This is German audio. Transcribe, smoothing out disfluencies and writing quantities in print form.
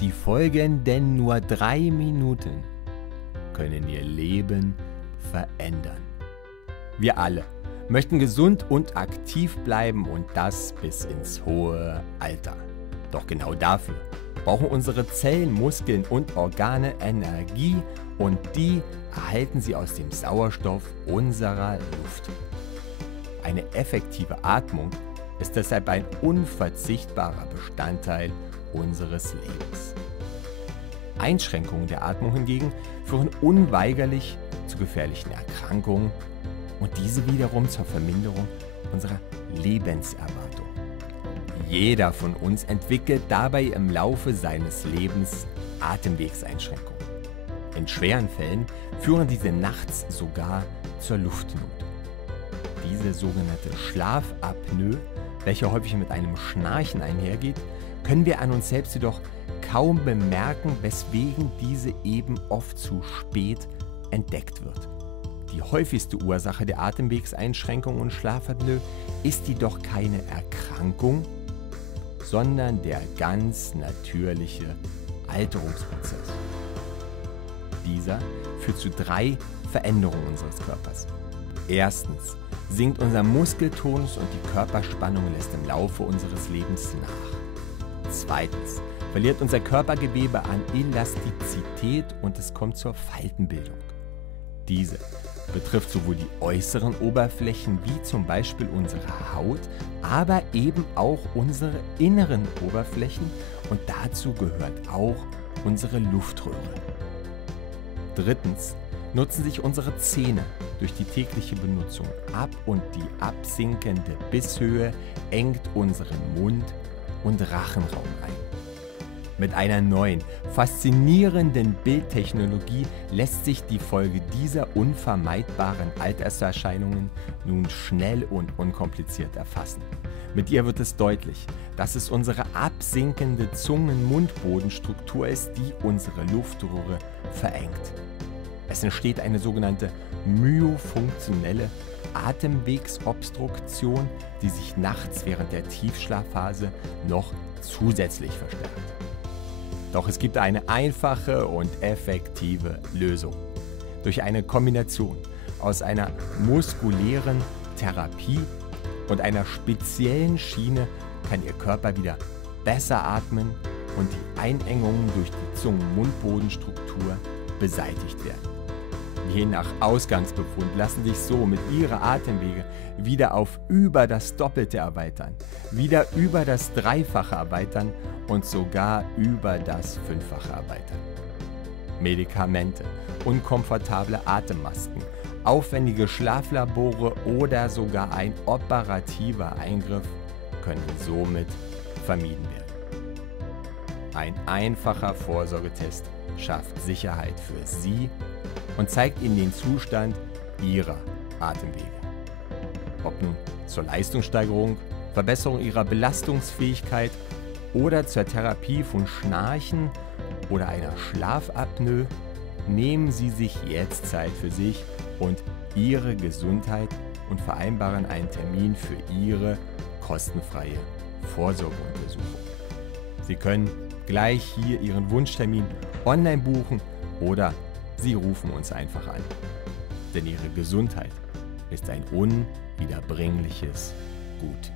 Die folgenden nur 3 Minuten können Ihr Leben verändern. Wir alle möchten gesund und aktiv bleiben und das bis ins hohe Alter. Doch genau dafür brauchen unsere Zellen, Muskeln und Organe Energie und die erhalten sie aus dem Sauerstoff unserer Luft. Eine effektive Atmung ist deshalb ein unverzichtbarer Bestandteil unseres Lebens. Einschränkungen der Atmung hingegen führen unweigerlich zu gefährlichen Erkrankungen und diese wiederum zur Verminderung unserer Lebenserwartung. Jeder von uns entwickelt dabei im Laufe seines Lebens Atemwegseinschränkungen. In schweren Fällen führen diese nachts sogar zur Luftnot. Diese sogenannte Schlafapnoe, welche häufig mit einem Schnarchen einhergeht, können wir an uns selbst jedoch kaum bemerken, weswegen diese eben oft zu spät entdeckt wird. Die häufigste Ursache der Atemwegseinschränkung und Schlafapnoe ist jedoch keine Erkrankung, sondern der ganz natürliche Alterungsprozess. Dieser führt zu 3 Veränderungen unseres Körpers. Erstens sinkt unser Muskeltonus und die Körperspannung lässt im Laufe unseres Lebens nach. Zweitens verliert unser Körpergewebe an Elastizität und es kommt zur Faltenbildung. Diese betrifft sowohl die äußeren Oberflächen wie zum Beispiel unsere Haut, aber eben auch unsere inneren Oberflächen und dazu gehört auch unsere Luftröhre. Drittens nutzen sich unsere Zähne durch die tägliche Benutzung ab und die absinkende Bisshöhe engt unseren Mund- und Rachenraum ein. Mit einer neuen, faszinierenden Bildtechnologie lässt sich die Folge dieser unvermeidbaren Alterserscheinungen nun schnell und unkompliziert erfassen. Mit ihr wird es deutlich, dass es unsere absinkende Zungen-Mundbodenstruktur ist, die unsere Luftröhre verengt. Es entsteht eine sogenannte myofunktionelle Atemwegsobstruktion, die sich nachts während der Tiefschlafphase noch zusätzlich verstärkt. Doch es gibt eine einfache und effektive Lösung. Durch eine Kombination aus einer muskulären Therapie und einer speziellen Schiene kann Ihr Körper wieder besser atmen und die Einengungen durch die Zungen-Mundbodenstruktur beseitigt werden. Je nach Ausgangsbefund lassen sich so mit Ihre Atemwege wieder auf über das Doppelte erweitern, wieder über das Dreifache erweitern und sogar über das Fünffache erweitern. Medikamente, unkomfortable Atemmasken, aufwendige Schlaflabore oder sogar ein operativer Eingriff können somit vermieden werden. Ein einfacher Vorsorgetest schafft Sicherheit für Sie und zeigt Ihnen den Zustand Ihrer Atemwege. Ob nun zur Leistungssteigerung, Verbesserung Ihrer Belastungsfähigkeit oder zur Therapie von Schnarchen oder einer Schlafapnoe, nehmen Sie sich jetzt Zeit für sich und Ihre Gesundheit und vereinbaren einen Termin für Ihre kostenfreie Vorsorgeuntersuchung. Sie können gleich hier Ihren Wunschtermin online buchen oder Sie rufen uns einfach an. Denn Ihre Gesundheit ist ein unwiederbringliches Gut.